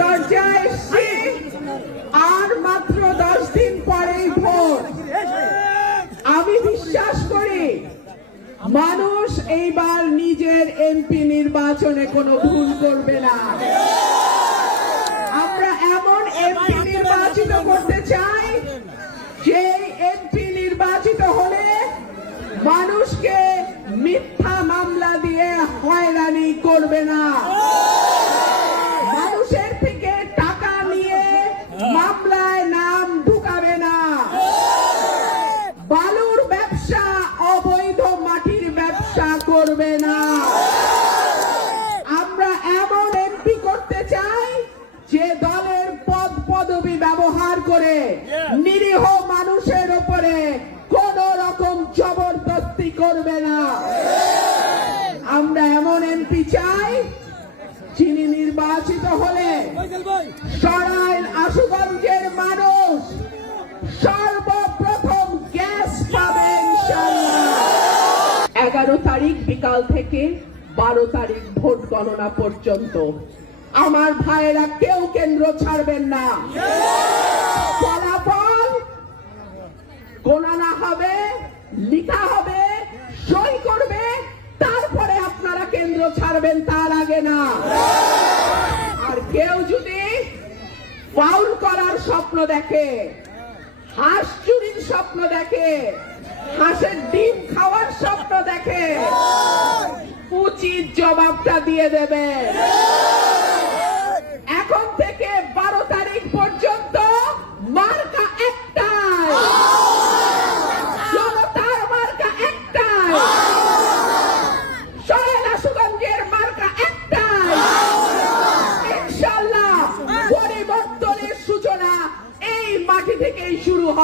দরজায় এসছি, আর মাত্র 10 দিন পরেই ভোট। আমি বিশ্বাস করি মানুষ এইবার নিজের এমপি নির্বাচনে কোনো ভুল করবে না। আমরা এমন এমপি নির্বাচিত করতে চাই যে এমপি নির্বাচিত হলে মানুষকে মিথ্যা মামলা দিয়ে হয়রানি করবে না, মানুষের থেকে টাকা নিয়ে মামলায় নাম ঢুকাবে না, বালুর ব্যবসা, অবৈধ মাটির ব্যবসা করবে না। আমরা এমন এমপি করতে চাই যে দলের পদ পদবি ব্যবহার করে নিরীহ মানুষের উপরে কোন রকম জবরদস্তি করবে না। আমরা এমন এমপি চাই যিনি নির্বাচিত হলে সরাইল আশুগঞ্জের মানুষ সর্বপ্রথম গ্যাস পাবে ইনশাআল্লাহ। 11 তারিখ বিকাল থেকে 12 তারিখ ভোট গণনা পর্যন্ত আমার ভাইয়েরা কেউ কেন্দ্র ছাড়বেন না। ফলাফল গণনা হবে, লিখা হবে, সই করবে, তারপরে আপনারা কেন্দ্র ছাড়বেন, তার আগে না। আর কেউ যদি ফাউল করার স্বপ্ন দেখে, হাঁস চুরির স্বপ্ন দেখে, হাঁসের ডিম খাওয়ার স্বপ্ন দেখে, উচিত জবাবটা দিয়ে দেবে। এখন থেকে 12 তারিখ পর্যন্ত মার্কা একটাই, জনতার মার্কা একটাই, সরাইল আশুগঞ্জের মার্কা একটাই। ইনশাআল্লাহ পরিবর্তনের সূচনা এই মাটি থেকেই শুরু হবে।